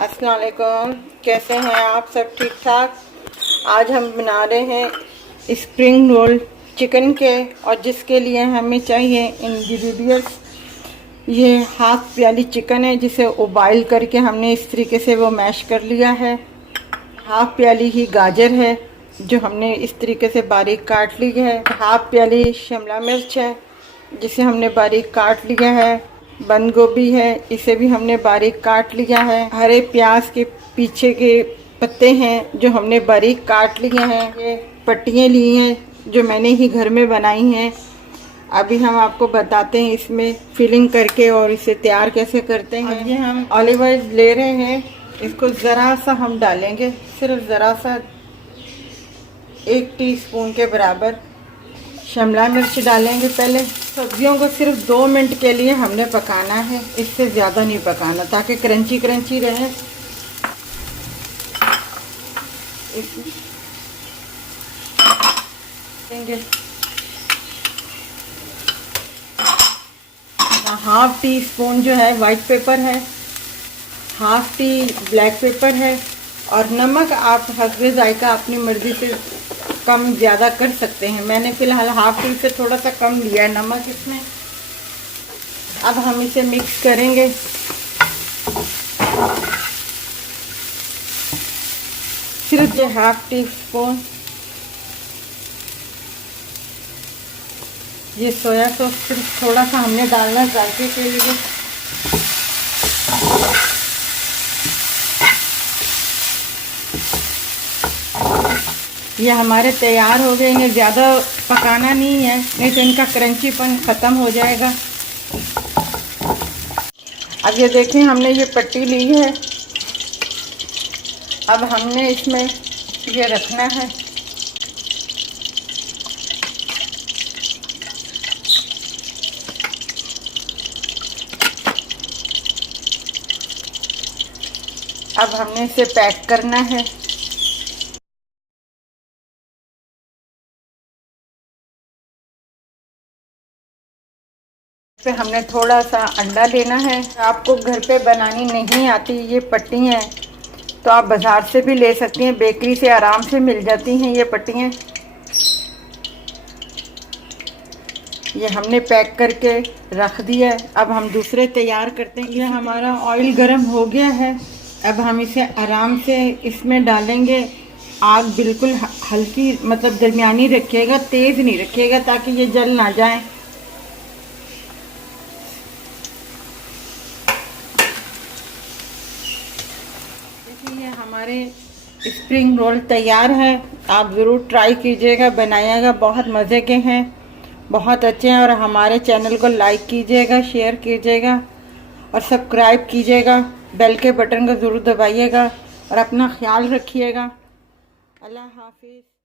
अस्सलाम वालेकुम, कैसे हैं आप सब? ठीक ठाक। आज हम बना रहे हैं स्प्रिंग रोल चिकन के, और जिसके लिए हमें चाहिए इंग्रेडिएंट्स। ये हाफ प्याली चिकन है जिसे उबाइल करके हमने इस तरीके से वो मैश कर लिया है। हाफ प्याली ही गाजर है जो हमने इस तरीके से बारीक काट ली है। हाफ प्याली शिमला मिर्च है जिसे हमने बारीक काट लिया है। बंद गोभी है, इसे भी हमने बारीक काट लिया है। हरे प्याज के पीछे के पत्ते हैं जो हमने बारीक काट लिए हैं। ये पट्टियाँ ली हैं जो मैंने ही घर में बनाई हैं। अभी हम आपको बताते हैं इसमें फिलिंग करके और इसे तैयार कैसे करते हैं। ये हम ऑलिव ऑयल ले रहे हैं, इसको ज़रा सा हम डालेंगे, सिर्फ ज़रा सा 1 टीस्पून के बराबर शिमला मिर्च डालेंगे। पहले सब्जियों को सिर्फ 2 मिनट के लिए हमने पकाना है, इससे ज़्यादा नहीं पकाना, ताकि क्रंची क्रंची रहे। हाफ टी स्पून जो है वाइट पेपर है, हाफ टी ब्लैक पेपर है, और नमक आप हस्बे जायका अपनी मर्ज़ी से कम ज़्यादा कर सकते हैं। मैंने फ़िलहाल हाफ टी से थोड़ा सा कम लिया है नमक इसमें। अब हम इसे मिक्स करेंगे। सिर्फ जो हाफ टी स्पून ये सोया सॉस सिर्फ थोड़ा सा हमने डालना जायके के लिए। ये हमारे तैयार हो गए। इन्हें ज़्यादा पकाना नहीं है, नहीं तो इनका क्रंचीपन ख़त्म हो जाएगा। अब ये देखें, हमने ये पट्टी ली है। अब हमने इसमें ये रखना है। अब हमने इसे पैक करना है। पे हमने थोड़ा सा अंडा लेना है। आपको घर पे बनानी नहीं आती ये पट्टियाँ, तो आप बाज़ार से भी ले सकती हैं, बेकरी से आराम से मिल जाती हैं ये पट्टियाँ। ये हमने पैक करके रख दिया है। अब हम दूसरे तैयार करते हैं। ये हमारा ऑयल गरम हो गया है। अब हम इसे आराम से इसमें डालेंगे। आग बिल्कुल हल्की, मतलब दरमियानी रखिएगा, तेज़ नहीं रखिएगा ताकि ये जल ना जाए। देखिए, ये हमारे स्प्रिंग रोल तैयार है। आप ज़रूर ट्राई कीजिएगा, बनाइएगा, बहुत मज़े के हैं, बहुत अच्छे हैं। और हमारे चैनल को लाइक कीजिएगा, शेयर कीजिएगा और सब्सक्राइब कीजिएगा। बेल के बटन को ज़रूर दबाइएगा और अपना ख्याल रखिएगा। अल्लाह हाफिज़।